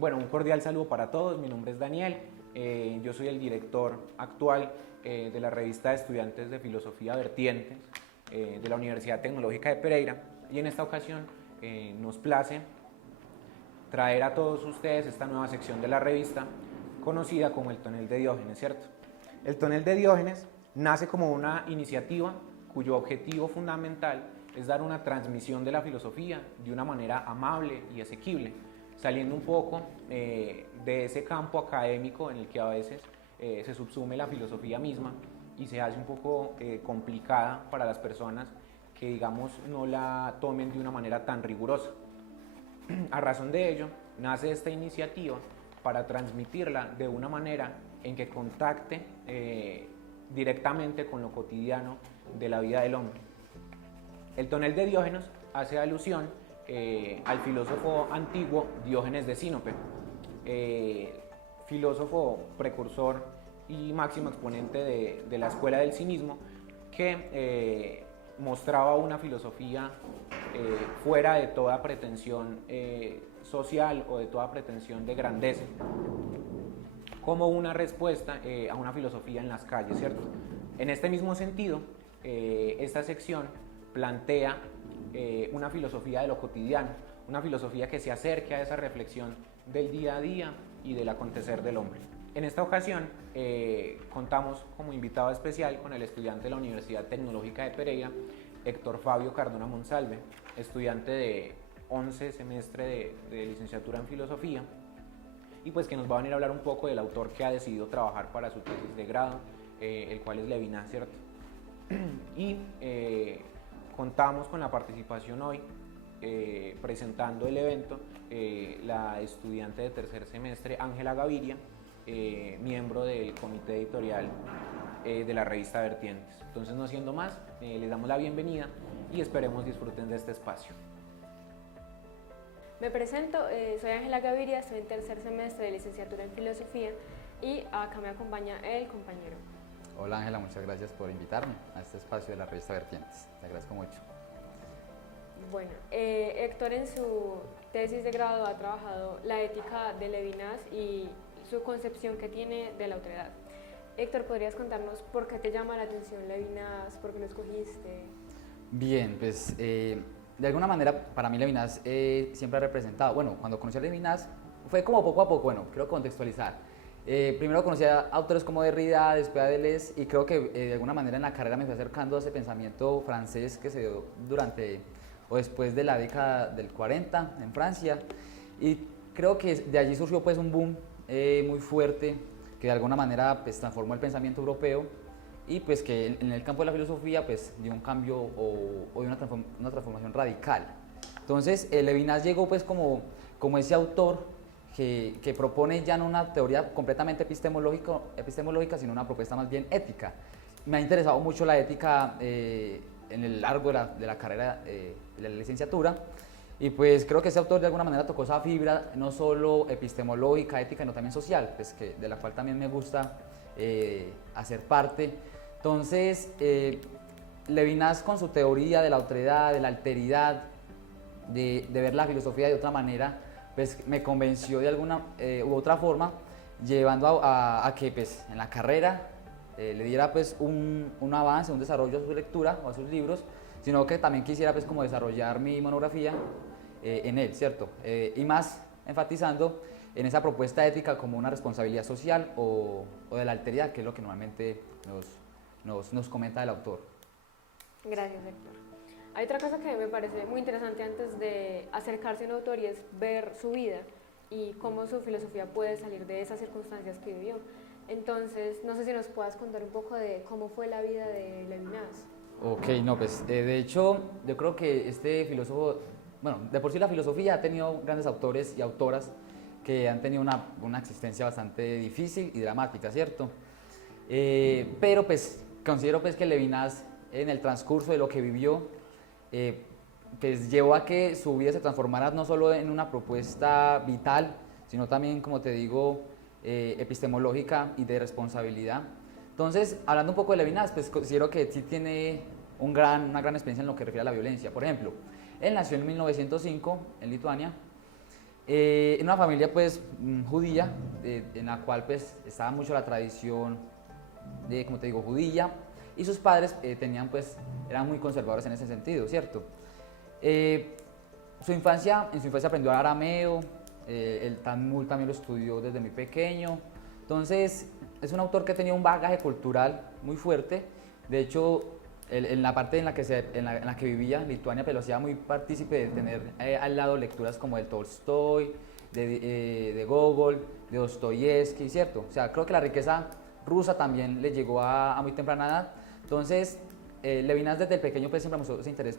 Bueno, un cordial saludo para todos, mi nombre es Daniel, yo soy el director actual de la revista de estudiantes de filosofía Vertientes de la Universidad Tecnológica de Pereira, y en esta ocasión nos place traer a todos ustedes esta nueva sección de la revista conocida como el Tonel de Diógenes, ¿cierto? El Tonel de Diógenes nace como una iniciativa cuyo objetivo fundamental es dar una transmisión de la filosofía de una manera amable y asequible, saliendo un poco de ese campo académico en el que a veces se subsume la filosofía misma y se hace un poco complicada para las personas que, digamos, no la tomen de una manera tan rigurosa. A razón de ello, nace esta iniciativa para transmitirla de una manera en que contacte directamente con lo cotidiano de la vida del hombre. El Tonel de Diógenes hace alusión al filósofo antiguo Diógenes de Sinope, filósofo precursor y máximo exponente de la escuela del cinismo, que mostraba una filosofía fuera de toda pretensión social o de toda pretensión de grandeza, como una respuesta a una filosofía en las calles, ¿cierto? En este mismo sentido, esta sección plantea una filosofía de lo cotidiano, una filosofía que se acerque a esa reflexión del día a día y del acontecer del hombre. En esta ocasión contamos como invitado especial con el estudiante de la Universidad Tecnológica de Pereira, Héctor Fabio Cardona Monsalve, estudiante de 11 semestre de licenciatura en filosofía, y pues que nos va a venir a hablar un poco del autor que ha decidido trabajar para su tesis de grado, el cual es Levinas, ¿cierto? Y contamos con la participación hoy, presentando el evento, la estudiante de tercer semestre Ángela Gaviria, miembro del comité editorial de la revista Vertientes. Entonces, no siendo más, les damos la bienvenida y esperemos disfruten de este espacio. Me presento, soy Ángela Gaviria, estoy en tercer semestre de licenciatura en filosofía y acá me acompaña el compañero. Hola Ángela, muchas gracias por invitarme a este espacio de la revista Vertientes, te agradezco mucho. Bueno, Héctor en su tesis de grado ha trabajado la ética de Levinas y su concepción que tiene de la otredad. Héctor, ¿podrías contarnos por qué te llama la atención Levinas? ¿Por qué lo escogiste? Bien, pues de alguna manera para mí Levinas siempre ha representado, bueno, cuando conocí a Levinas fue como poco a poco, bueno, quiero contextualizar. Primero conocí a autores como Derrida, después a Deleuze, y creo que de alguna manera en la carrera me fui acercando a ese pensamiento francés que se dio durante o después de la década del 40 en Francia, y creo que de allí surgió pues un boom muy fuerte que de alguna manera pues transformó el pensamiento europeo y pues que en el campo de la filosofía pues dio un cambio o una transformación radical. Entonces Levinas llegó pues como ese autor que propone ya no una teoría completamente epistemológica, sino una propuesta más bien ética. Me ha interesado mucho la ética en el largo de la carrera de la licenciatura, y pues creo que ese autor de alguna manera tocó esa fibra no solo epistemológica, ética, sino también social, pues de la cual también me gusta hacer parte. Entonces, Levinas con su teoría de la otredad, de la alteridad, de ver la filosofía de otra manera, pues me convenció de alguna u otra forma, llevando a que pues, en la carrera le diera pues, un avance, un desarrollo a su lectura o a sus libros, sino que también quisiera pues, como desarrollar mi monografía en él, ¿cierto? Y más enfatizando en esa propuesta ética como una responsabilidad social o de la alteridad, que es lo que normalmente nos comenta el autor. Gracias, Héctor. Hay otra cosa que me parece muy interesante antes de acercarse a un autor y es ver su vida y cómo su filosofía puede salir de esas circunstancias que vivió. Entonces, no sé si nos puedas contar un poco de cómo fue la vida de Levinas. Ok, no, pues de hecho yo creo que este filósofo, bueno, de por sí la filosofía ha tenido grandes autores y autoras que han tenido una existencia bastante difícil y dramática, ¿cierto? Pero pues considero pues que Levinas en el transcurso de lo que vivió pues llevó a que su vida se transformara no solo en una propuesta vital, sino también, como te digo, epistemológica y de responsabilidad. Entonces, hablando un poco de Levinas, pues considero que sí tiene una gran experiencia en lo que refiere a la violencia. Por ejemplo, él nació en 1905 en Lituania En una familia pues judía, en la cual pues estaba mucho la tradición de, como te digo, judía, y sus padres tenían pues, eran muy conservadores en ese sentido, ¿cierto? En su infancia aprendió arameo, el Talmud también lo estudió desde muy pequeño, entonces es un autor que tenía un bagaje cultural muy fuerte. De hecho, en la parte en la que vivía, Lituania, pues lo hacía muy partícipe de tener al lado lecturas como de Tolstoy, de Gogol, de Dostoyevsky, ¿cierto? O sea, creo que la riqueza rusa también le llegó a muy temprana edad. Entonces, Levinas desde el pequeño pues siempre mostró ese interés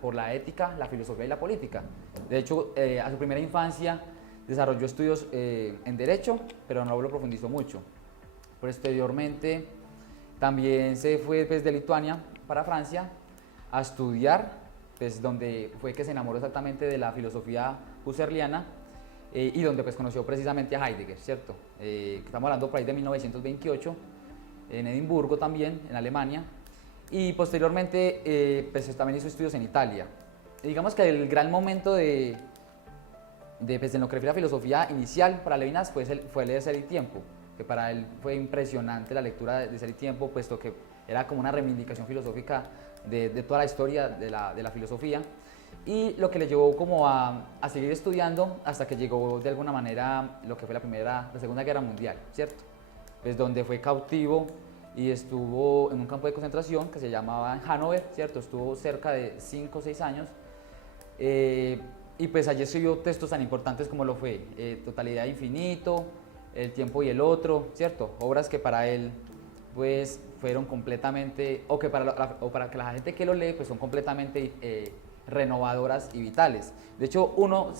por la ética, la filosofía y la política. De hecho, a su primera infancia desarrolló estudios en Derecho, pero no lo profundizó mucho. Posteriormente, también se fue pues, de Lituania para Francia a estudiar, pues, donde fue que se enamoró exactamente de la filosofía husserliana y donde pues, conoció precisamente a Heidegger, ¿cierto? Estamos hablando por ahí de 1928, en Edimburgo también, en Alemania, y posteriormente pues, también hizo estudios en Italia. Y digamos que el gran momento pues, en lo que refiere a filosofía inicial para Levinas fue leer Ser y Tiempo, que para él fue impresionante la lectura de Ser y Tiempo, puesto que era como una reivindicación filosófica de toda la historia de la filosofía, y lo que le llevó como a seguir estudiando hasta que llegó de alguna manera lo que fue la Segunda Guerra Mundial, ¿cierto? Pues donde fue cautivo y estuvo en un campo de concentración que se llamaba Hannover, ¿cierto? Estuvo cerca de 5 o 6 años. Y pues allí escribió textos tan importantes como lo fue Totalidad e Infinito, El Tiempo y el Otro, ¿cierto? Obras que para él pues fueron completamente, o para que la gente que lo lee pues son completamente renovadoras y vitales. De hecho, uno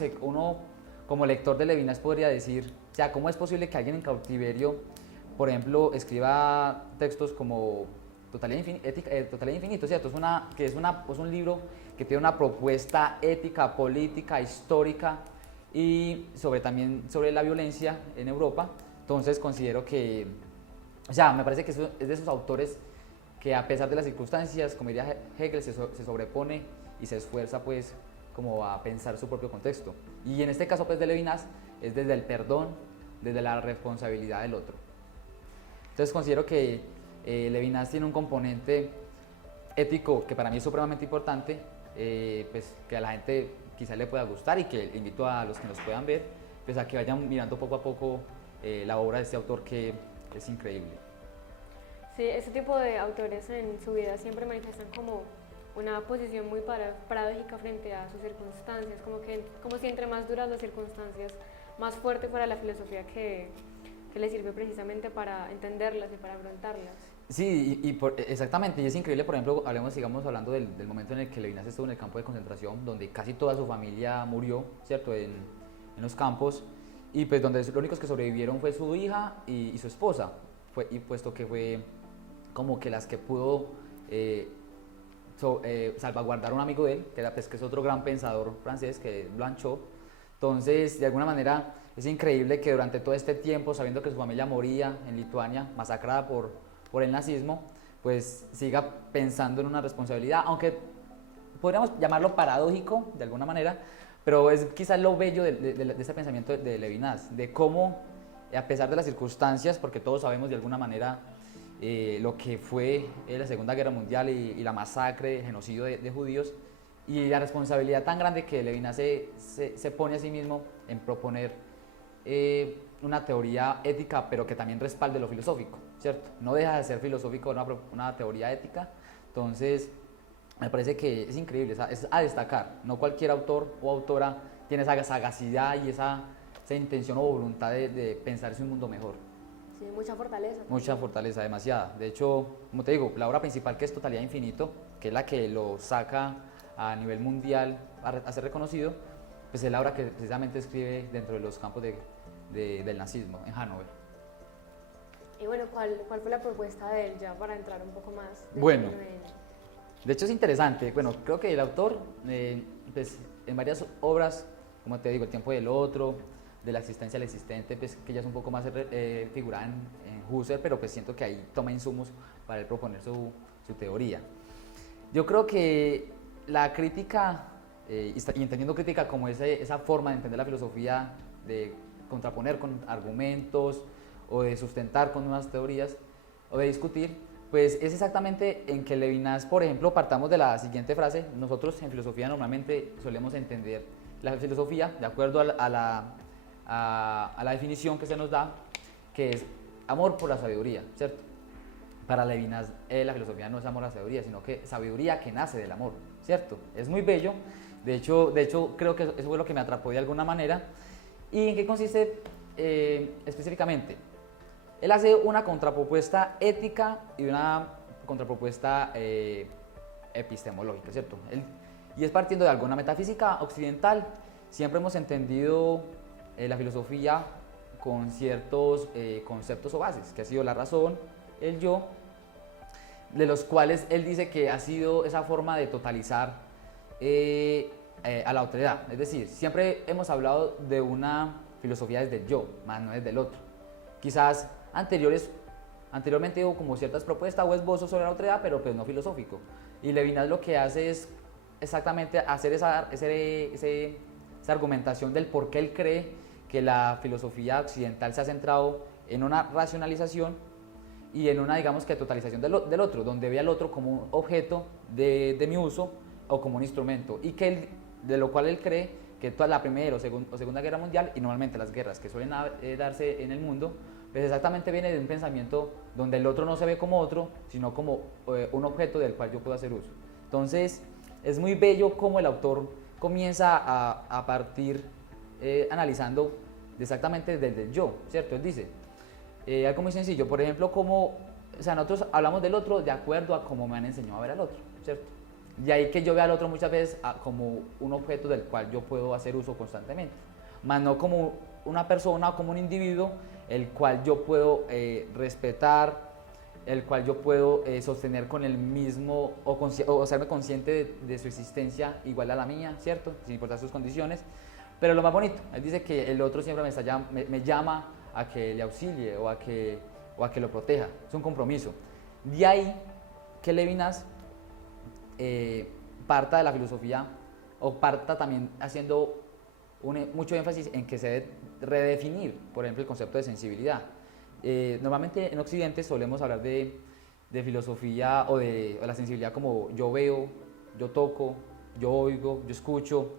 como lector de Levinas podría decir, o sea, ¿cómo es posible que alguien en cautiverio, por ejemplo, escriba textos como Totalidad e Infinito, ¿cierto? Es un libro que tiene una propuesta ética, política, histórica y también sobre la violencia en Europa. Entonces considero que, o sea, me parece que es de esos autores que a pesar de las circunstancias, como diría Hegel, se sobrepone y se esfuerza pues como a pensar su propio contexto. Y en este caso pues de Levinas es desde el perdón, desde la responsabilidad del otro. Entonces considero que Levinas tiene un componente ético que para mí es supremamente importante, pues que a la gente quizás le pueda gustar y que invito a los que nos puedan ver pues a que vayan mirando poco a poco la obra de este autor que es increíble. Sí, ese tipo de autores en su vida siempre manifiestan como una posición muy paradójica frente a sus circunstancias, como si entre más duras las circunstancias, más fuerte fuera la filosofía que le sirve precisamente para entenderlas y para afrontarlas. Sí, exactamente, y es increíble, por ejemplo, sigamos hablando del momento en el que Levinas estuvo en el campo de concentración, donde casi toda su familia murió, ¿cierto?, en los campos, y pues donde los únicos que sobrevivieron fue su hija y su esposa, y puesto que fue como que las que pudo salvaguardar un amigo de él, que es otro gran pensador francés, que es Blanchot. Entonces, de alguna manera, es increíble que durante todo este tiempo, sabiendo que su familia moría en Lituania, masacrada por el nazismo, pues siga pensando en una responsabilidad, aunque podríamos llamarlo paradójico de alguna manera, pero es quizás lo bello de ese pensamiento de Levinas, de cómo, a pesar de las circunstancias, porque todos sabemos de alguna manera lo que fue la Segunda Guerra Mundial y la masacre, el genocidio de judíos, y la responsabilidad tan grande que Levinas se pone a sí mismo en proponer una teoría ética, pero que también respalde lo filosófico, ¿cierto? No deja de ser filosófico una teoría ética. Entonces, me parece que es increíble, es a destacar. No cualquier autor o autora tiene esa sagacidad y esa intención o voluntad de pensarse un mundo mejor. Sí, mucha fortaleza. Mucha fortaleza, demasiada. De hecho, como te digo, la obra principal, que es Totalidad e Infinito, que es la que lo saca a nivel mundial a ser reconocido, pues es la obra que precisamente escribe dentro de los campos del nazismo en Hannover. Y bueno, ¿cuál fue la propuesta de él ya para entrar un poco más? Bueno, de hecho es interesante. Bueno, creo que el autor, pues, en varias obras, como te digo, El Tiempo y el Otro, de la existencia al existente, pues, que ya es un poco más figurada en Husserl, pero pues siento que ahí toma insumos para él proponer su teoría. Yo creo que la crítica y entendiendo crítica como esa forma de entender la filosofía, de contraponer con argumentos o de sustentar con nuevas teorías o de discutir, pues es exactamente en que Levinas, por ejemplo, partamos de la siguiente frase. Nosotros en filosofía normalmente solemos entender la filosofía de acuerdo a la definición que se nos da, que es amor por la sabiduría, ¿cierto? Para Levinas la filosofía no es amor a la sabiduría, sino que sabiduría que nace del amor, ¿cierto? Es muy bello, de hecho creo que eso fue lo que me atrapó de alguna manera. ¿Y en qué consiste específicamente? Él hace una contrapropuesta ética y una contrapropuesta epistemológica, ¿cierto? Y es partiendo de alguna metafísica occidental. Siempre hemos entendido la filosofía con ciertos conceptos o bases, que ha sido la razón, el yo, de los cuales él dice que ha sido esa forma de totalizar a la otredad. Es decir, siempre hemos hablado de una filosofía desde el yo, más no desde el otro. Quizás anteriormente hubo como ciertas propuestas o esbozos sobre la otredad, pero pues no filosófico. Y Levinas lo que hace es exactamente hacer esa argumentación del por qué él cree que la filosofía occidental se ha centrado en una racionalización y en una, digamos que, totalización del otro, donde ve al otro como un objeto de mi uso o como un instrumento, y de lo cual él cree que toda la Primera o Segunda Guerra Mundial, y normalmente las guerras que suelen darse en el mundo, pues exactamente viene de un pensamiento donde el otro no se ve como otro, sino como un objeto del cual yo puedo hacer uso. Entonces, es muy bello cómo el autor comienza a partir analizando exactamente desde el yo, ¿cierto? Él dice algo muy sencillo, por ejemplo, nosotros hablamos del otro de acuerdo a cómo me han enseñado a ver al otro, ¿cierto? Y ahí que yo veo al otro muchas veces como un objeto del cual yo puedo hacer uso constantemente, más no como una persona o como un individuo el cual yo puedo respetar, el cual yo puedo sostener con el mismo o serme consciente de su existencia igual a la mía, ¿cierto? Sin importar sus condiciones. Pero lo más bonito, él dice que el otro siempre me llama a que le auxilie o a que lo proteja. Es un compromiso. De ahí que Levinas parta de la filosofía o parta también haciendo mucho énfasis en que se debe redefinir, por ejemplo, el concepto de sensibilidad. Normalmente en Occidente solemos hablar de filosofía o de la sensibilidad como yo veo, yo toco, yo oigo, yo escucho.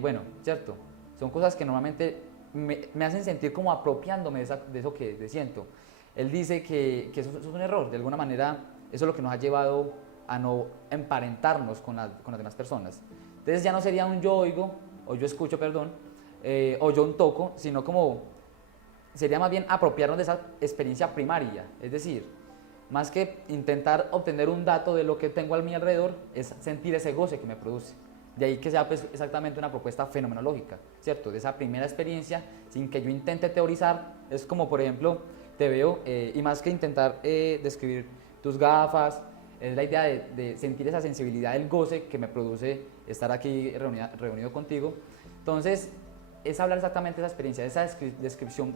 Bueno, ¿cierto? Son cosas que normalmente me hacen sentir como apropiándome de eso que siento. Él dice que eso es un error, de alguna manera eso es lo que nos ha llevado a no emparentarnos con las demás personas. Entonces ya no sería un yo oigo, o yo escucho, perdón, o yo un toco, sino como sería más bien apropiarnos de esa experiencia primaria, es decir, más que intentar obtener un dato de lo que tengo a mi alrededor, es sentir ese goce que me produce. De ahí que sea pues, exactamente una propuesta fenomenológica, ¿cierto? De esa primera experiencia, sin que yo intente teorizar, es como, por ejemplo, te veo, y más que intentar describir tus gafas, es la idea de sentir esa sensibilidad del goce que me produce estar aquí reunido contigo. Entonces, es hablar exactamente de esa experiencia, de esa descripción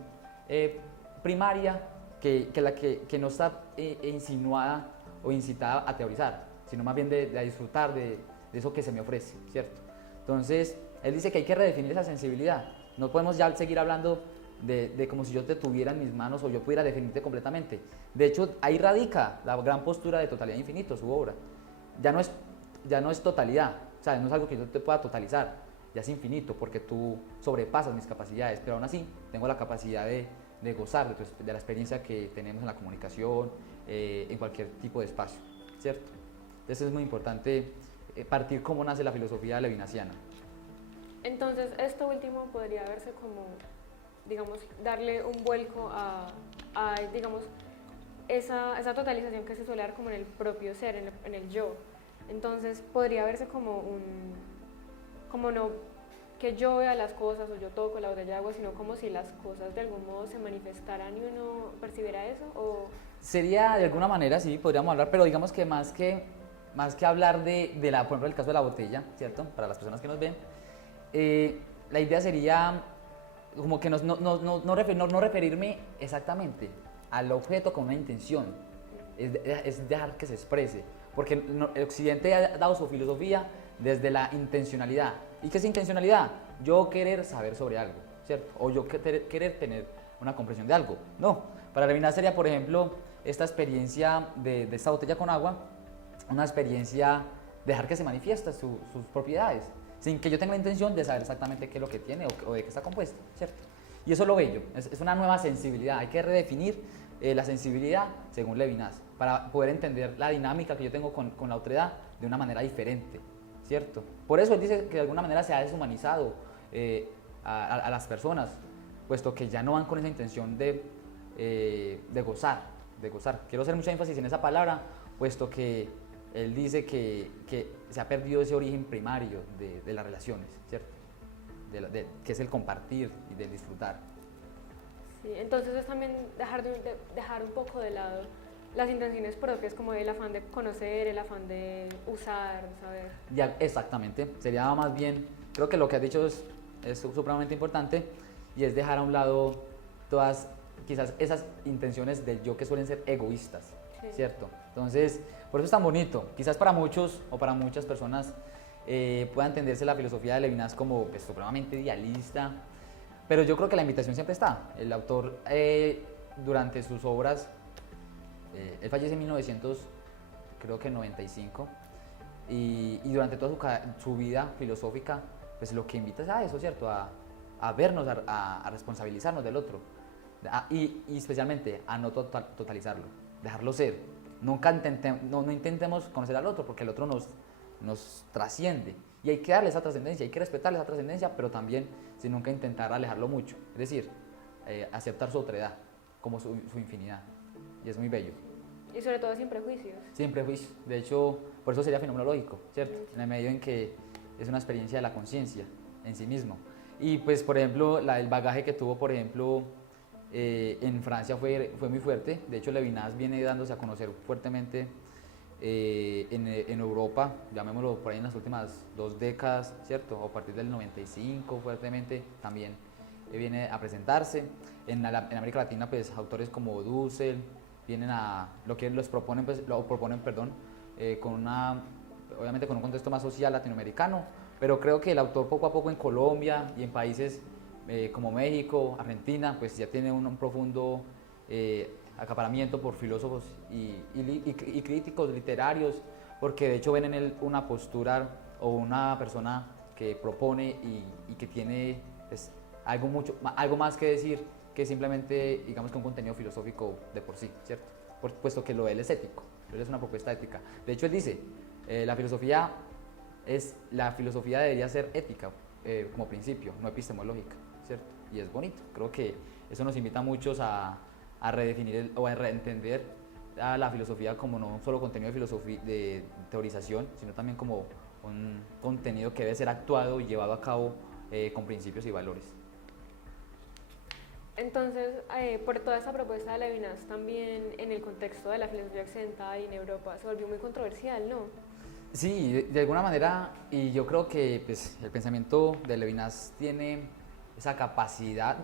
primaria que no está insinuada o incitada a teorizar, sino más bien de disfrutar de eso que se me ofrece, ¿cierto? Entonces, él dice que hay que redefinir esa sensibilidad. No podemos ya seguir hablando de como si yo te tuviera en mis manos o yo pudiera definirte completamente. De hecho, ahí radica la gran postura de Totalidad Infinito, su obra. Ya no es totalidad, o sea, no es algo que yo te pueda totalizar, ya es infinito porque tú sobrepasas mis capacidades, pero aún así tengo la capacidad de gozar de la experiencia que tenemos en la comunicación, en cualquier tipo de espacio, ¿cierto? Entonces es muy importante partir cómo nace la filosofía levinasiana. Entonces, esto último podría verse como, digamos, darle un vuelco a digamos, esa totalización que se suele dar como en el propio ser, en el yo. Entonces, podría verse como como no que yo vea las cosas o yo toco la botella de agua, sino como si las cosas de algún modo se manifestaran y uno percibiera eso, o... Sería de alguna manera, sí, podríamos hablar, pero digamos que más que hablar por ejemplo, el caso de la botella, ¿cierto? Para las personas que nos ven, la idea sería como que no referirme exactamente al objeto con una intención, es dejar que se exprese, porque el Occidente ha dado su filosofía desde la intencionalidad. ¿Y qué es intencionalidad? Yo querer saber sobre algo, ¿cierto? O yo querer tener una comprensión de algo. No, para Levinas sería, por ejemplo, esta experiencia de esta botella con agua, una experiencia de dejar que se manifiesta sus propiedades, sin que yo tenga la intención de saber exactamente qué es lo que tiene o de qué está compuesto, ¿cierto? Y eso es lo bello, es una nueva sensibilidad. Hay que redefinir la sensibilidad según Levinas para poder entender la dinámica que yo tengo con la otredad de una manera diferente, ¿cierto? Por eso él dice que de alguna manera se ha deshumanizado a las personas, puesto que ya no van con esa intención de gozar, de gozar. Quiero hacer mucho énfasis en esa palabra, puesto que él dice que se ha perdido ese origen primario de las relaciones, ¿cierto? Que es el compartir y del disfrutar. Sí, entonces es también dejar un poco de lado las intenciones propias, como el afán de conocer, el afán de usar, de saber. Ya, exactamente, sería más bien, creo que lo que has dicho es supremamente importante, y es dejar a un lado todas quizás esas intenciones del yo que suelen ser egoístas, sí, ¿cierto? Entonces, por eso es tan bonito. Quizás para muchos o para muchas personas pueda entenderse la filosofía de Levinas como pues, supremamente idealista, pero yo creo que la invitación siempre está. El autor, durante sus obras, él fallece en 1995, y durante toda su vida filosófica, pues lo que invita es a eso, ¿cierto? A vernos, a responsabilizarnos del otro, y especialmente a no totalizarlo, dejarlo ser. Nunca no intentemos conocer al otro, porque el otro nos trasciende, y hay que darle esa trascendencia, hay que respetarle esa trascendencia, pero también sin nunca intentar alejarlo mucho, es decir, aceptar su otredad como su infinidad, y es muy bello. Y sobre todo sin prejuicios. Sin prejuicios, de hecho, por eso sería fenomenológico, ¿cierto? En el medio en que es una experiencia de la conciencia en sí mismo. Y pues, por ejemplo, el bagaje que tuvo, por ejemplo, en Francia fue muy fuerte. De hecho, Levinas viene dándose a conocer fuertemente en Europa, llamémoslo por ahí en las últimas 2 décadas, ¿cierto? O a partir del 95 fuertemente también viene a presentarse. En América Latina, pues autores como Dussel vienen a lo que los proponen, pues, obviamente con un contexto más social latinoamericano, pero creo que el autor poco a poco en Colombia y en países como México, Argentina, pues ya tiene un profundo acaparamiento por filósofos y críticos literarios, porque de hecho ven en él una postura o una persona que propone y que tiene pues, algo más que decir que simplemente, digamos, que un contenido filosófico de por sí, ¿cierto? Puesto que lo de él es ético, él es una propuesta ética. De hecho, él dice, la filosofía debería ser ética como principio, no epistemológica, ¿cierto? Y es bonito, creo que eso nos invita a muchos a redefinir o a reentender a la filosofía como no solo contenido de teorización, sino también como un contenido que debe ser actuado y llevado a cabo con principios y valores. Entonces, por toda esta propuesta de Levinas, también en el contexto de la filosofía occidental y en Europa, se volvió muy controversial, ¿no? Sí, de alguna manera, y yo creo que pues, el pensamiento de Levinas tiene esa capacidad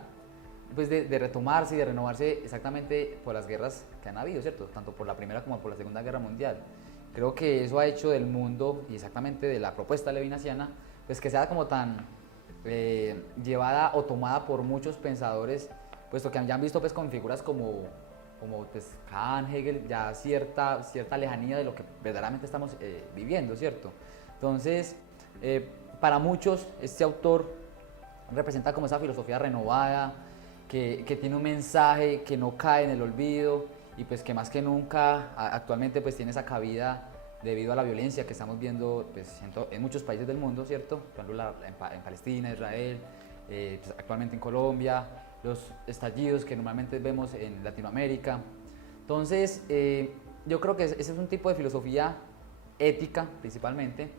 pues, de retomarse y de renovarse exactamente por las guerras que han habido, ¿cierto? Tanto por la Primera como por la Segunda Guerra Mundial. Creo que eso ha hecho del mundo, y exactamente de la propuesta levinasiana, pues que sea como tan llevada o tomada por muchos pensadores, puesto que ya han visto pues, con figuras como pues, Kant, Hegel, ya cierta lejanía de lo que verdaderamente estamos viviendo, ¿cierto? Entonces, para muchos, este autor representa como esa filosofía renovada, que tiene un mensaje que no cae en el olvido, y pues que más que nunca actualmente pues tiene esa cabida debido a la violencia que estamos viendo pues, en muchos países del mundo, ¿cierto? Por ejemplo, en Palestina, Israel, pues, actualmente en Colombia, los estallidos que normalmente vemos en Latinoamérica. Entonces, yo creo que ese es un tipo de filosofía ética, principalmente,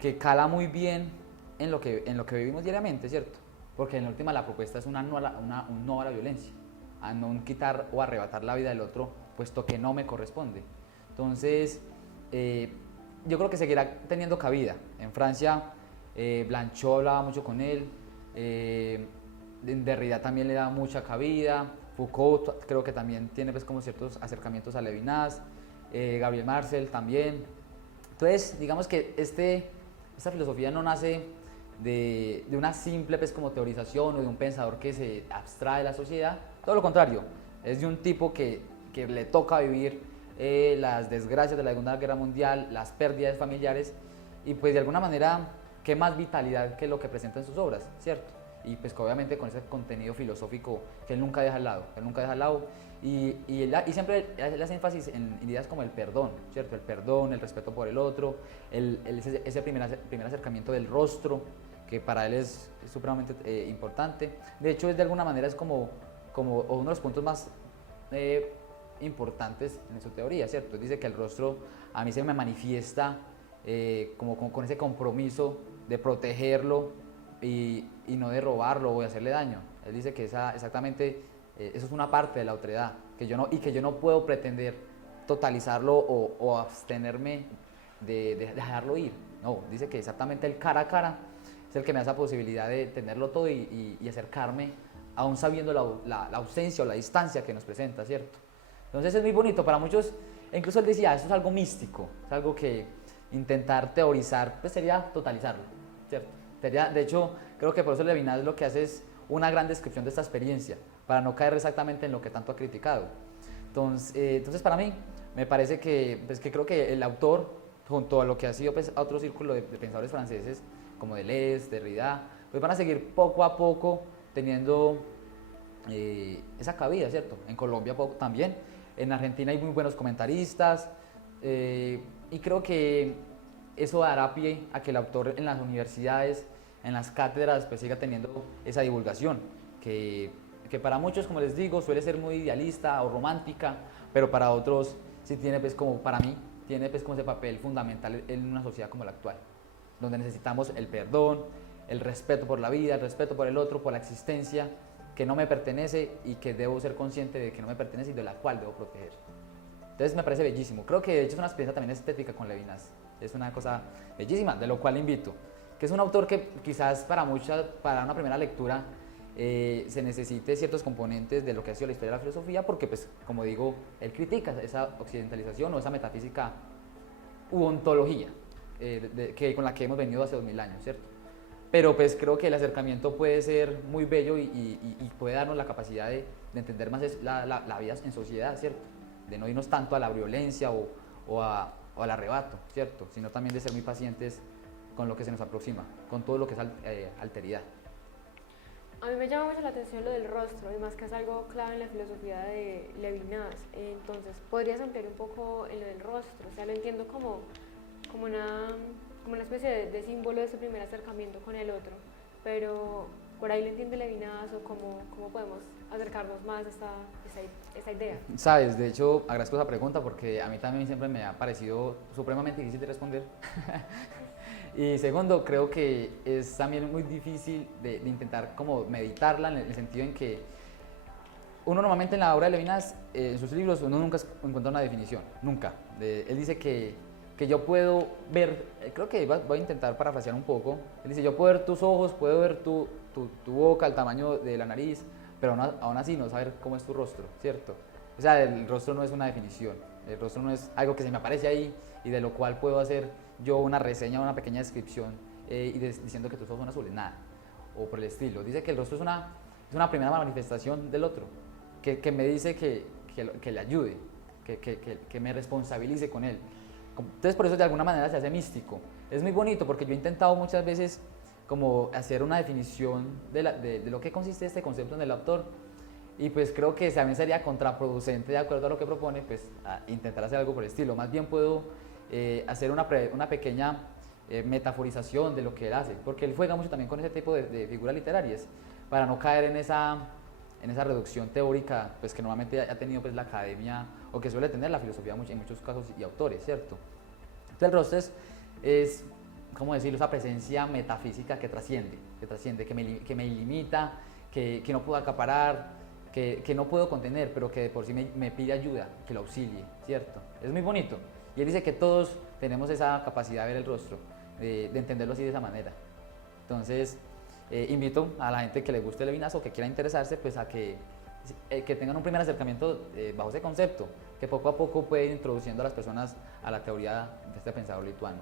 que cala muy bien en lo que vivimos diariamente, ¿cierto? Porque en la última la propuesta es un no a la violencia, a no quitar o arrebatar la vida del otro, puesto que no me corresponde. Entonces, yo creo que seguirá teniendo cabida. En Francia, Blanchot hablaba mucho con él, Derrida también le da mucha cabida, Foucault creo que también tiene pues, como ciertos acercamientos a Levinas, Gabriel Marcel también. Entonces, digamos que esta filosofía no nace de una simple pues, como teorización o de un pensador que se abstrae de la sociedad, todo lo contrario, es de un tipo que le toca vivir las desgracias de la Segunda Guerra Mundial, las pérdidas familiares, y pues de alguna manera, qué más vitalidad que lo que presenta en sus obras, ¿cierto? Y pues que obviamente con ese contenido filosófico que él nunca deja al lado, y siempre él hace énfasis en ideas como el perdón, ¿cierto? El perdón, el respeto por el otro, ese primer acercamiento del rostro, que para él es supremamente importante. De hecho, de alguna manera es como uno de los puntos más importantes en su teoría, ¿cierto? Él dice que el rostro a mí se me manifiesta como con ese compromiso de protegerlo y no de robarlo o de hacerle daño. Él dice que exactamente eso es una parte de la otredad, que yo no puedo pretender totalizarlo o abstenerme de dejarlo ir. No, dice que exactamente el cara a cara es el que me da esa posibilidad de tenerlo todo y acercarme, aún sabiendo la ausencia o la distancia que nos presenta, ¿cierto? Entonces es muy bonito para muchos, e incluso él decía, esto es algo místico, es algo que intentar teorizar, pues sería totalizarlo, ¿cierto? De hecho, creo que por eso Levinas lo que hace es una gran descripción de esta experiencia, para no caer exactamente en lo que tanto ha criticado. Entonces para mí, me parece que creo que el autor, junto a lo que ha sido pues, a otro círculo de pensadores franceses, como Deleuze, Derrida, pues van a seguir poco a poco teniendo esa cabida, ¿cierto? En Colombia también, en Argentina hay muy buenos comentaristas, y creo que eso dará pie a que el autor en las universidades, en las cátedras, pues siga teniendo esa divulgación, que para muchos, como les digo, suele ser muy idealista o romántica, pero para otros sí tiene, pues como para mí, tiene pues como ese papel fundamental en una sociedad como la actual, donde necesitamos el perdón, el respeto por la vida, el respeto por el otro, por la existencia que no me pertenece y que debo ser consciente de que no me pertenece y de la cual debo proteger. Entonces me parece bellísimo. Creo que de hecho es una experiencia también estética con Levinas. Es una cosa bellísima, de lo cual le invito. Que es un autor que quizás para una primera lectura se necesite ciertos componentes de lo que ha sido la historia de la filosofía, porque pues como digo, él critica esa occidentalización o esa metafísica u ontología con la que hemos venido hace 2000 años, ¿cierto? Pero pues creo que el acercamiento puede ser muy bello y puede darnos la capacidad de entender más la vida en sociedad, ¿cierto? De no irnos tanto a la violencia o al arrebato, ¿cierto? Sino también de ser muy pacientes con lo que se nos aproxima, con todo lo que es alteridad. A mí me llama mucho la atención lo del rostro, además que es algo clave en la filosofía de Levinas. Entonces, ¿podrías ampliar un poco en lo del rostro? O sea, lo entiendo como una especie de símbolo de ese primer acercamiento con el otro, pero por ahí lo entiende Levinas o cómo podemos acercarnos más a esa idea. Sabes, de hecho, agradezco esa pregunta porque a mí también siempre me ha parecido supremamente difícil de responder. Y segundo, creo que es también muy difícil de intentar como meditarla en el sentido en que uno normalmente en la obra de Levinas, en sus libros, uno nunca encuentra una definición, nunca. Él dice que yo puedo ver, creo que voy a intentar parafrasear un poco, él dice, yo puedo ver tus ojos, puedo ver tu boca, el tamaño de la nariz, pero aún así no saber cómo es tu rostro, ¿cierto? O sea, el rostro no es una definición, el rostro no es algo que se me aparece ahí y de lo cual puedo hacer yo una reseña, una pequeña descripción diciendo que tus ojos son azules, nada, o por el estilo. Dice que el rostro es una primera manifestación del otro, que me dice que le ayude, que me responsabilice con él. Entonces por eso de alguna manera se hace místico. Es muy bonito porque yo he intentado muchas veces como hacer una definición de lo que consiste este concepto en el autor y pues creo que también sería contraproducente de acuerdo a lo que propone, pues intentar hacer algo por el estilo. Más bien puedo hacer una pequeña metaforización de lo que él hace, porque él juega mucho también con ese tipo de figuras literarias para no caer en esa reducción teórica pues que normalmente ha tenido pues la academia o que suele tener la filosofía en muchos casos y autores, ¿cierto? Entonces el rostro es ¿cómo decirlo? Esa presencia metafísica que trasciende, que me ilimita, que no puedo acaparar, que no puedo contener, pero que de por sí me pide ayuda, que lo auxilie, ¿cierto? Es muy bonito. Y él dice que todos tenemos esa capacidad de ver el rostro, de entenderlo así de esa manera. Entonces, invito a la gente que le guste Levinas o que quiera interesarse, pues a que tengan un primer acercamiento bajo ese concepto, que poco a poco puede ir introduciendo a las personas a la teoría de este pensador lituano.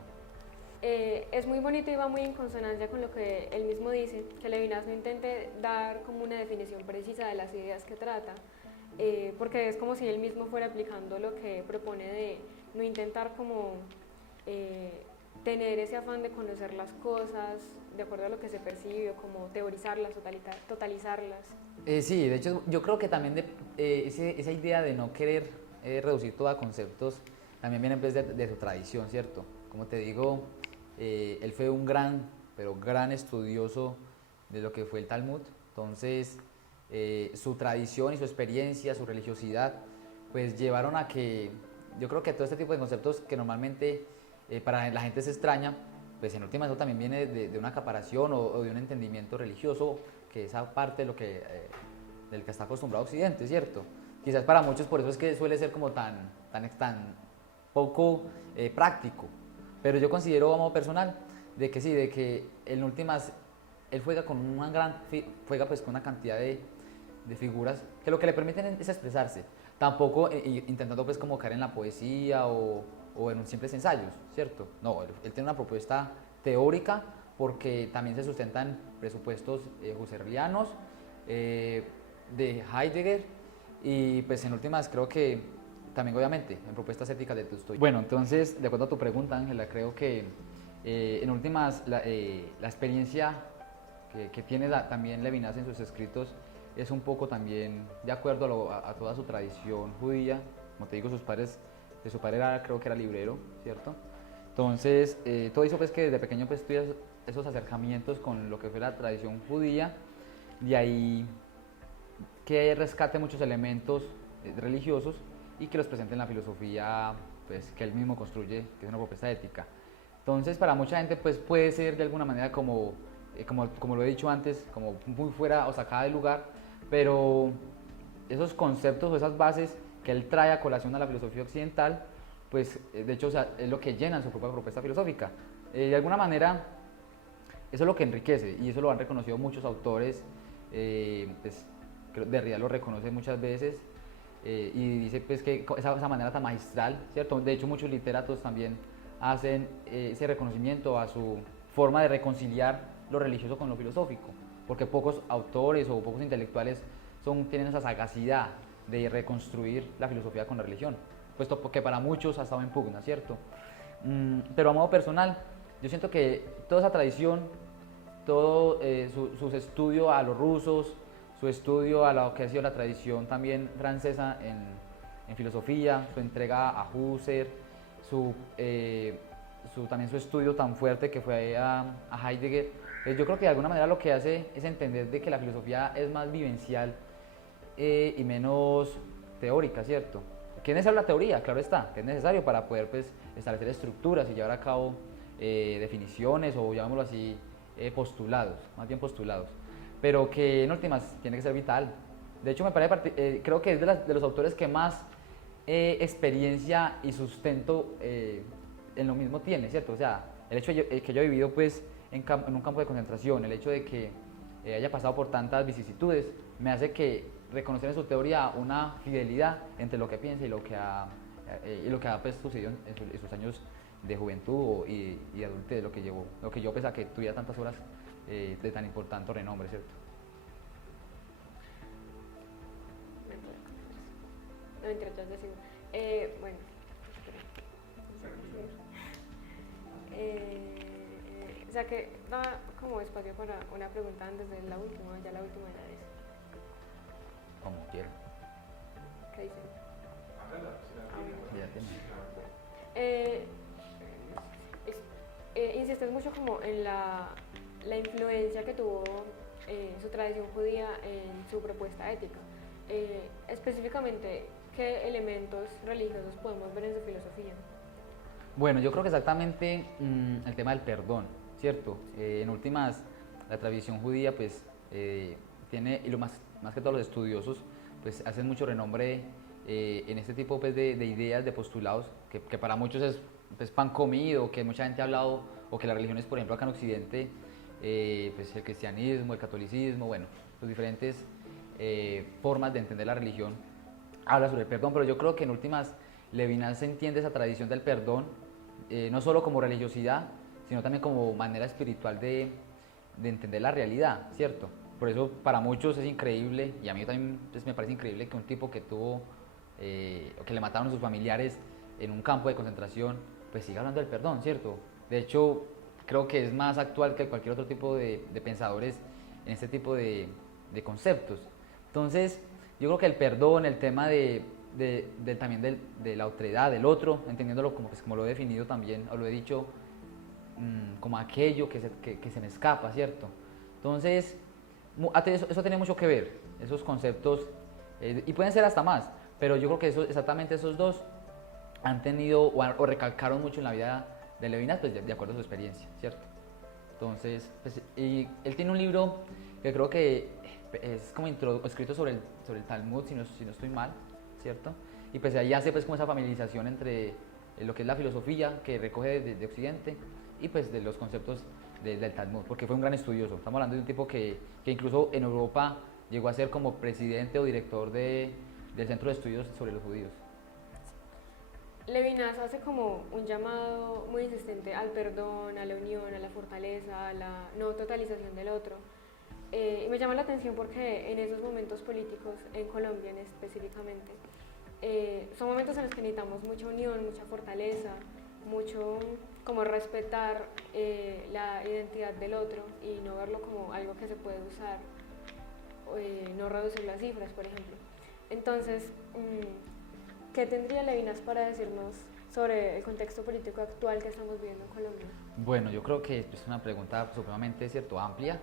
es muy bonito y va muy en consonancia con lo que él mismo dice, que Levinas no intente dar como una definición precisa de las ideas que trata, porque es como si él mismo fuera aplicando lo que propone de no intentar como tener ese afán de conocer las cosas de acuerdo a lo que se percibe, o como teorizarlas, totalizarlas. Sí, de hecho yo creo que también esa idea de no querer reducir todo a conceptos también viene pues, de su tradición, ¿cierto? Como te digo, él fue un gran, pero gran estudioso de lo que fue el Talmud, entonces su tradición y su experiencia, su religiosidad, pues llevaron a que yo creo que todo este tipo de conceptos que normalmente para la gente se extraña, pues en última eso también viene de una acaparación o de un entendimiento religioso, que esa parte de lo que, del que está acostumbrado Occidente, ¿cierto? Quizás para muchos por eso es que suele ser como tan poco práctico, pero yo considero a modo personal de que sí, de que en últimas él juega con juega pues con una cantidad de figuras que lo que le permiten es expresarse, tampoco intentando pues como caer en la poesía o en un simples ensayos, ¿cierto? No, él tiene una propuesta teórica porque también se sustenta en presupuestos husserlianos, de Heidegger y pues en últimas creo que también obviamente en propuestas éticas de Tolstói. Bueno, entonces de acuerdo a tu pregunta, Ángela, creo que en últimas la experiencia que tiene también Levinas en sus escritos es un poco también de acuerdo a toda su tradición judía. Como te digo, su padre creo que era librero, ¿cierto? Entonces, todo eso pues que desde pequeño pues tuve esos acercamientos con lo que fue la tradición judía, de ahí que rescate muchos elementos religiosos y que los presente en la filosofía pues, que él mismo construye, que es una propuesta ética. Entonces, para mucha gente pues, puede ser de alguna manera como lo he dicho antes, como muy fuera o sacada de lugar, pero esos conceptos o esas bases que él trae a colación a la filosofía occidental, pues de hecho o sea, es lo que llena su propia propuesta filosófica. De alguna manera, eso es lo que enriquece y eso lo han reconocido muchos autores, pues, Derrida lo reconoce muchas veces y dice pues, que esa manera tan magistral, ¿cierto? De hecho, muchos literatos también hacen ese reconocimiento a su forma de reconciliar lo religioso con lo filosófico, porque pocos autores o pocos intelectuales tienen esa sagacidad de reconstruir la filosofía con la religión, puesto que para muchos ha estado en pugna, ¿cierto? Pero a modo personal, yo siento que toda esa tradición, todo sus estudios a los rusos, su estudio a lo que ha sido la tradición también francesa en filosofía, su entrega a Husserl, también su estudio tan fuerte que fue a Heidegger, yo creo que de alguna manera lo que hace es entender de que la filosofía es más vivencial y menos teórica, ¿cierto? Que es necesaria la teoría, claro está, que es necesario para poder pues, establecer estructuras y llevar a cabo definiciones o llamémoslo así, postulados, más bien postulados, pero que en últimas tiene que ser vital. De hecho, creo que es de los autores que más experiencia y sustento en lo mismo tiene, ¿cierto? O sea, el hecho de que yo he vivido pues, en un campo de concentración, el hecho de que haya pasado por tantas vicisitudes, me hace que reconocer en su teoría una fidelidad entre lo que piensa y lo que ha pues, sucedido en sus años de juventud y adultez, lo que yo pese a que tuviera tantas horas de tan importante renombre, ¿cierto? No, mentira, ya decimos. Bueno. O sea que da como espacio para una pregunta antes de la última, ya la última ya es. Como quiera. ¿Qué dicen? Insistes mucho como en la influencia que tuvo su tradición judía en su propuesta ética. Específicamente, ¿qué elementos religiosos podemos ver en su filosofía? Bueno, yo creo que exactamente el tema del perdón, ¿cierto? En últimas, la tradición judía pues tiene, y lo más que todos los estudiosos, pues hacen mucho renombre en este tipo pues, de ideas, de postulados, que para muchos es pues, pan comido, que mucha gente ha hablado, o que las religiones, por ejemplo, acá en Occidente, pues el cristianismo, el catolicismo, bueno, las diferentes formas de entender la religión, habla sobre el perdón, pero yo creo que en últimas Levinas entiende esa tradición del perdón, no solo como religiosidad, sino también como manera espiritual de entender la realidad, ¿cierto? Por eso para muchos es increíble, y a mí también pues, me parece increíble que un tipo que tuvo, o que le mataron a sus familiares en un campo de concentración, pues siga hablando del perdón, ¿cierto? De hecho, creo que es más actual que cualquier otro tipo de pensadores en este tipo de conceptos. Entonces, yo creo que el perdón, el tema también de la otredad, del otro, entendiéndolo como, pues, como lo he definido también, o lo he dicho, como aquello que se me escapa, ¿cierto? Entonces, eso tiene mucho que ver, esos conceptos, y pueden ser hasta más, pero yo creo que exactamente esos dos han tenido o recalcaron mucho en la vida de Levinas, pues de acuerdo a su experiencia, ¿cierto? Entonces, pues, y él tiene un libro que creo que es como escrito sobre el Talmud, si no estoy mal, ¿cierto? Y pues ahí hace pues como esa familiarización entre lo que es la filosofía que recoge de Occidente y pues de los conceptos del Talmud, porque fue un gran estudioso. Estamos hablando de un tipo que incluso en Europa llegó a ser como presidente o director del Centro de Estudios sobre los Judíos. Levinas hace como un llamado muy insistente al perdón, a la unión, a la fortaleza, a la no totalización del otro. Y me llama la atención porque en esos momentos políticos, en Colombia específicamente, son momentos en los que necesitamos mucha unión, mucha fortaleza, mucho como respetar la identidad del otro y no verlo como algo que se puede usar, no reducir las cifras, por ejemplo. Entonces, ¿qué tendría Levinas para decirnos sobre el contexto político actual que estamos viviendo en Colombia? Bueno, yo creo que es una pregunta supremamente, ¿cierto?, amplia,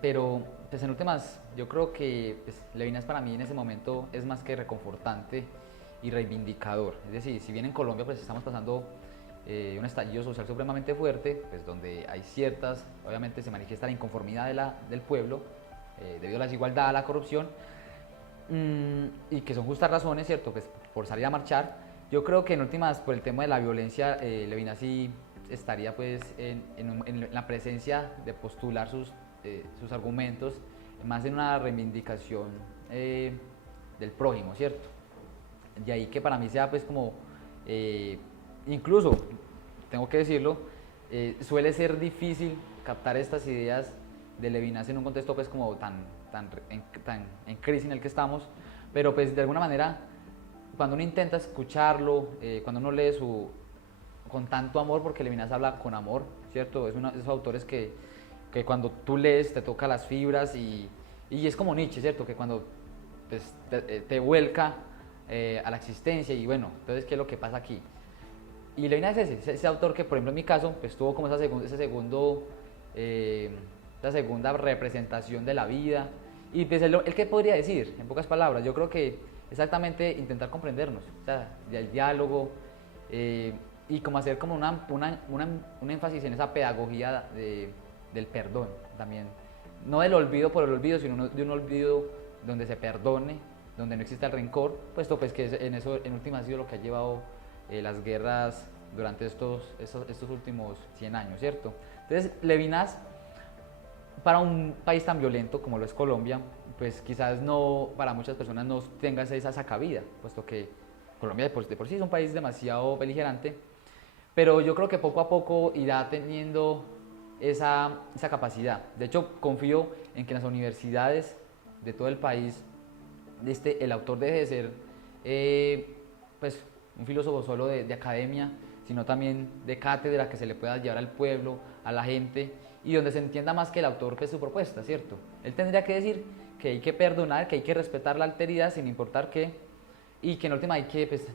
pero pues en últimas yo creo que pues, Levinas para mí en ese momento es más que reconfortante y reivindicador. Es decir, si bien en Colombia pues estamos pasando un estallido social supremamente fuerte, pues donde hay obviamente se manifiesta la inconformidad del pueblo debido a la desigualdad, a la corrupción, y que son justas razones, ¿cierto?, pues por salir a marchar. Yo creo que en últimas, por el tema de la violencia, Levinas sí estaría pues en la presencia de postular sus argumentos, más en una reivindicación del prójimo, ¿cierto? De ahí que para mí sea pues como, incluso, tengo que decirlo, suele ser difícil captar estas ideas de Levinas en un contexto pues como tan en crisis en el que estamos, pero pues de alguna manera cuando uno intenta escucharlo, cuando uno lee con tanto amor, porque Levinas habla con amor, ¿cierto? Es uno de esos autores que cuando tú lees te toca las fibras y es como Nietzsche, ¿cierto? Que cuando pues, te vuelca a la existencia y bueno, entonces ¿qué es lo que pasa aquí? Y Levinas es ese autor que, por ejemplo, en mi caso, pues tuvo como esa segunda representación de la vida. Y pues él ¿qué podría decir? En pocas palabras, yo creo que exactamente intentar comprendernos, o sea, el diálogo y como hacer como un énfasis en esa pedagogía del perdón también. No del olvido por el olvido, sino de un olvido donde se perdone, donde no exista el rencor, puesto pues que en eso en última ha sido lo que ha llevado las guerras durante estos últimos 100 años, ¿cierto? Entonces, Levinas, para un país tan violento como lo es Colombia, pues quizás no, para muchas personas no tenga esa cabida, puesto que Colombia de por sí es un país demasiado beligerante, pero yo creo que poco a poco irá teniendo esa capacidad. De hecho, confío en que en las universidades de todo el país el autor deje de ser pues, un filósofo solo de academia, sino también de cátedra que se le pueda llevar al pueblo, a la gente, y donde se entienda más que el autor que es su propuesta, ¿cierto? Él tendría que decir que hay que perdonar, que hay que respetar la alteridad sin importar qué, y que en última hay que pues,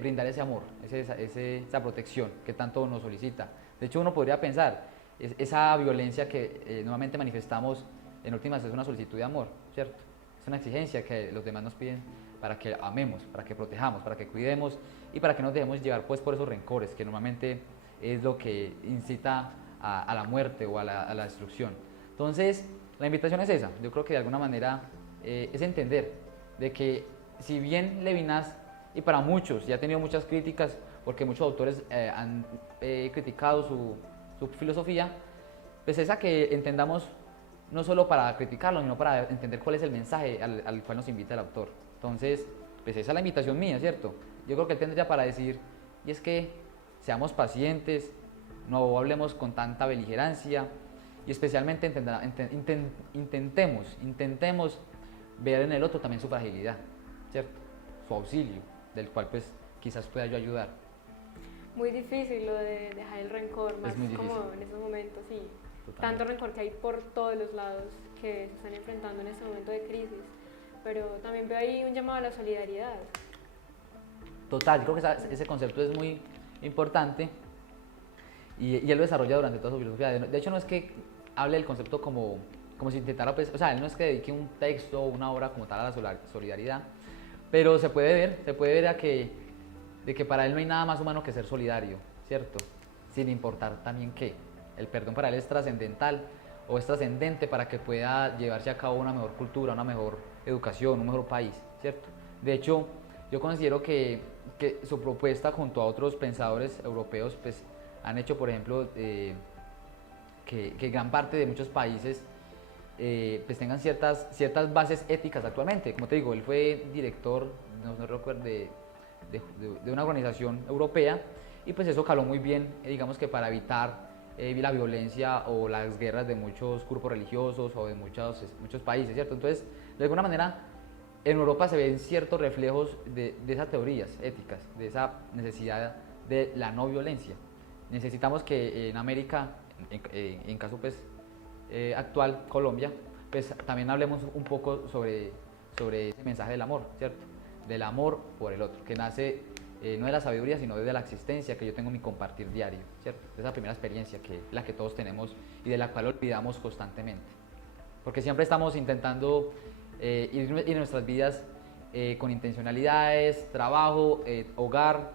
brindar ese amor, esa protección que tanto nos solicita. De hecho, uno podría pensar, esa violencia que normalmente manifestamos, en últimas es una solicitud de amor, ¿cierto? Es una exigencia que los demás nos piden para que amemos, para que protejamos, para que cuidemos y para que no nos dejemos llevar pues, por esos rencores, que normalmente es lo que incita a la muerte o a la destrucción. Entonces, la invitación es esa. Yo creo que de alguna manera es entender de que si bien Levinas, y para muchos, ya ha tenido muchas críticas, porque muchos autores han criticado su filosofía, pues esa que entendamos no solo para criticarlo, sino para entender cuál es el mensaje al cual nos invita el autor. Entonces, pues esa es la invitación mía, ¿cierto? Yo creo que él tendría para decir, y es que seamos pacientes, no hablemos con tanta beligerancia y especialmente intentemos ver en el otro también su fragilidad, ¿cierto? Su auxilio, del cual pues quizás pueda yo ayudar. Muy difícil lo de dejar el rencor, más muy como difícil. en estos momentos, sí. Totalmente. Tanto rencor que hay por todos los lados que se están enfrentando en este momento de crisis. Pero también veo ahí un llamado a la solidaridad. Total, yo creo que ese concepto es muy importante y él lo desarrolla durante toda su filosofía. De hecho, no es que hable del concepto como si intentara, pues, o sea, él no es que dedique un texto o una obra como tal a la solidaridad, pero se puede ver de que para él no hay nada más humano que ser solidario, ¿cierto? Sin importar también que el perdón para él es trascendental o es trascendente para que pueda llevarse a cabo una mejor cultura, una mejor educación, un mejor país, ¿cierto? De hecho, yo considero que su propuesta junto a otros pensadores europeos pues, han hecho, por ejemplo, que gran parte de muchos países pues tengan ciertas bases éticas actualmente. Como te digo, él fue director, no recuerdo, de una organización europea y pues eso caló muy bien, digamos que para evitar la violencia o las guerras de muchos grupos religiosos o de muchos países, ¿cierto? Entonces, de alguna manera, en Europa se ven ciertos reflejos de esas teorías éticas, de esa necesidad de la no violencia. Necesitamos que en América, en caso pues actual, Colombia, pues también hablemos un poco sobre ese mensaje del amor, ¿cierto? Del amor por el otro, que nace no de la sabiduría, sino de la existencia que yo tengo en mi compartir diario, ¿cierto? De esa primera experiencia la que todos tenemos y de la cual olvidamos constantemente. Porque siempre estamos intentando ir nuestras vidas con intencionalidades, trabajo, hogar,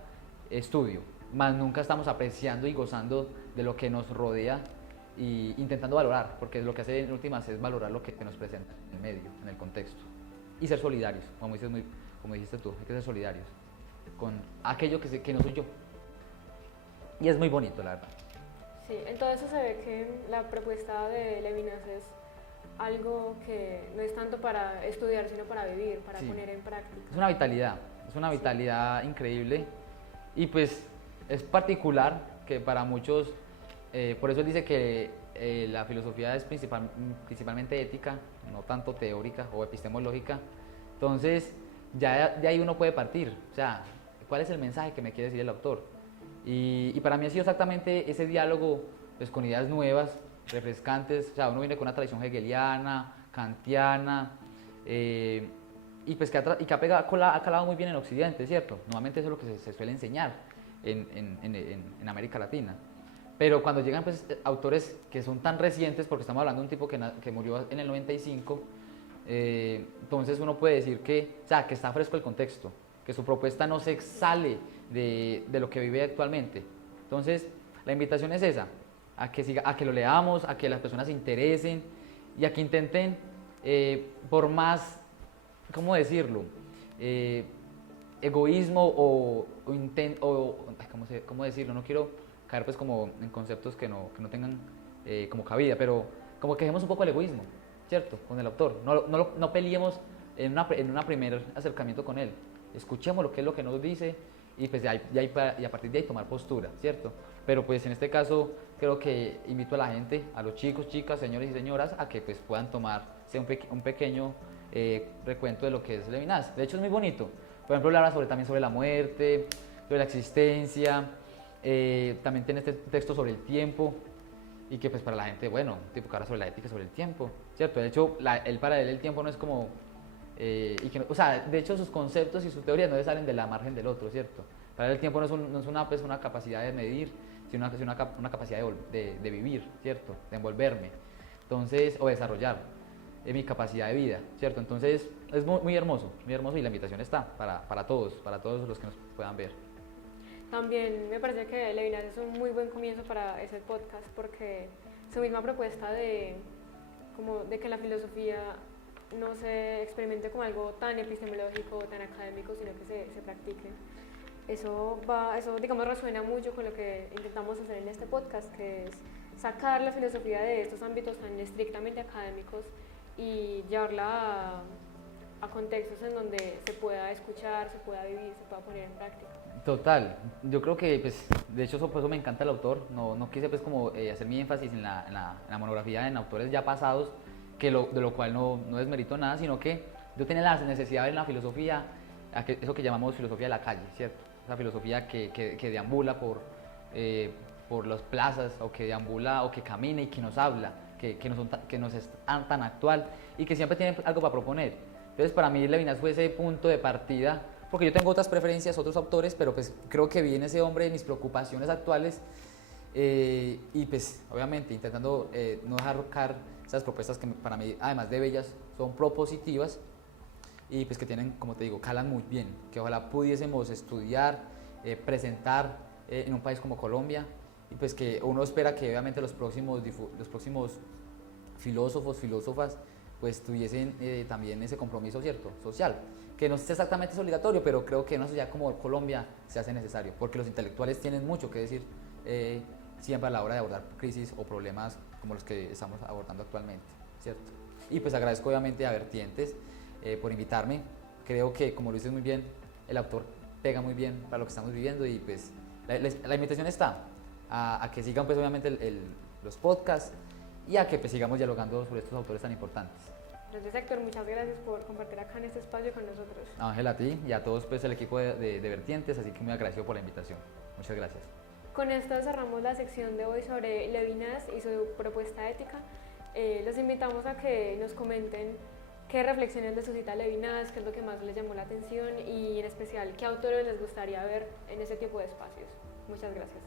estudio, más nunca estamos apreciando y gozando de lo que nos rodea y intentando valorar, porque lo que hace en últimas es valorar lo que nos presenta en el medio, en el contexto. Y ser solidarios, como dijiste tú, hay que ser solidarios con aquello que no soy yo. Y es muy bonito, la verdad. Sí, entonces se ve que la propuesta de Levinas es algo que no es tanto para estudiar, sino para vivir, para poner en práctica. Es una vitalidad increíble y pues es particular que para muchos, por eso él dice que la filosofía es principalmente ética, no tanto teórica o epistemológica. Entonces, ya de ahí uno puede partir, o sea, ¿cuál es el mensaje que me quiere decir el autor? Y para mí ha sido exactamente ese diálogo pues, con ideas nuevas, refrescantes, o sea, uno viene con una tradición hegeliana, kantiana, y pues que ha calado muy bien en Occidente, ¿cierto? Normalmente eso es lo que se suele enseñar en América Latina. Pero cuando llegan pues, autores que son tan recientes, porque estamos hablando de un tipo que murió en el 95, entonces uno puede decir que está fresco el contexto, que su propuesta no se sale de lo que vive actualmente. Entonces, la invitación es esa, a que lo leamos, a que las personas se interesen y a que intenten, por más, ¿cómo decirlo? Egoísmo ¿cómo decirlo? No quiero caer pues como en conceptos que no tengan como cabida, pero como que dejemos un poco el egoísmo, ¿cierto? Con el autor, no peleemos en un primer acercamiento con él, escuchemos lo que es lo que nos dice y pues y a partir de ahí tomar postura, ¿cierto? Pero pues en este caso creo que invito a la gente, a los chicos, chicas, señores y señoras, a que pues puedan tomar un pequeño recuento de lo que es Levinas. De hecho es muy bonito, por ejemplo, él habla también sobre la muerte, sobre la existencia, también tiene este texto sobre el tiempo y que pues para la gente, bueno, tipo que habla sobre la ética, sobre el tiempo, ¿cierto? De hecho, para él el tiempo no es como, o sea, de hecho sus conceptos y sus teorías no salen de la margen del otro, ¿cierto? Para él el tiempo no es una capacidad de medir, sino una capacidad de vivir, ¿cierto? De envolverme, entonces, o desarrollar mi capacidad de vida, ¿cierto? Entonces, es muy hermoso y la invitación está para todos los que nos puedan ver. También me parece que Levinas es un muy buen comienzo para ese podcast porque su misma propuesta de que la filosofía no se experimente como algo tan epistemológico o tan académico, sino que se practique. Eso digamos resuena mucho con lo que intentamos hacer en este podcast, que es sacar la filosofía de estos ámbitos tan estrictamente académicos y llevarla a contextos en donde se pueda escuchar, se pueda vivir, se pueda poner en práctica. Total, yo creo que pues de hecho por eso me encanta el autor, no quise pues como hacer mi énfasis en la monografía en autores ya pasados, de lo cual no desmerito nada, sino que yo tenía la necesidad de ver en la filosofía, eso que llamamos filosofía de la calle, ¿cierto? Esa filosofía que deambula por las plazas, o que deambula o que camina y que nos habla, que nos es tan actual y que siempre tiene algo para proponer. Entonces para mí Levinas fue ese punto de partida, porque yo tengo otras preferencias, otros autores, pero pues creo que vi en ese hombre mis preocupaciones actuales y pues obviamente intentando no dejar caer esas propuestas que para mí, además de bellas, son propositivas y pues que tienen, como te digo, calan muy bien, que ojalá pudiésemos estudiar, presentar en un país como Colombia y pues que uno espera que obviamente los próximos filósofos, filósofas, pues tuviesen también ese compromiso, ¿cierto?, social, que no es exactamente obligatorio, pero creo que en una sociedad como Colombia se hace necesario, porque los intelectuales tienen mucho que decir siempre a la hora de abordar crisis o problemas como los que estamos abordando actualmente, ¿cierto? Y pues agradezco obviamente a Vertientes por invitarme, creo que como lo dices muy bien, el autor pega muy bien para lo que estamos viviendo y pues la invitación está a que sigan pues obviamente los podcasts y a que pues sigamos dialogando sobre estos autores tan importantes. Entonces, Héctor, muchas gracias por compartir acá en este espacio con nosotros. Ángel, a ti y a todos pues el equipo de Vertientes, así que muy agradecido por la invitación. Muchas gracias. Con esto cerramos la sección de hoy sobre Levinas y su propuesta ética. Los invitamos a que nos comenten qué reflexiones les suscita Levinas, qué es lo que más les llamó la atención y en especial qué autores les gustaría ver en ese tipo de espacios. Muchas gracias.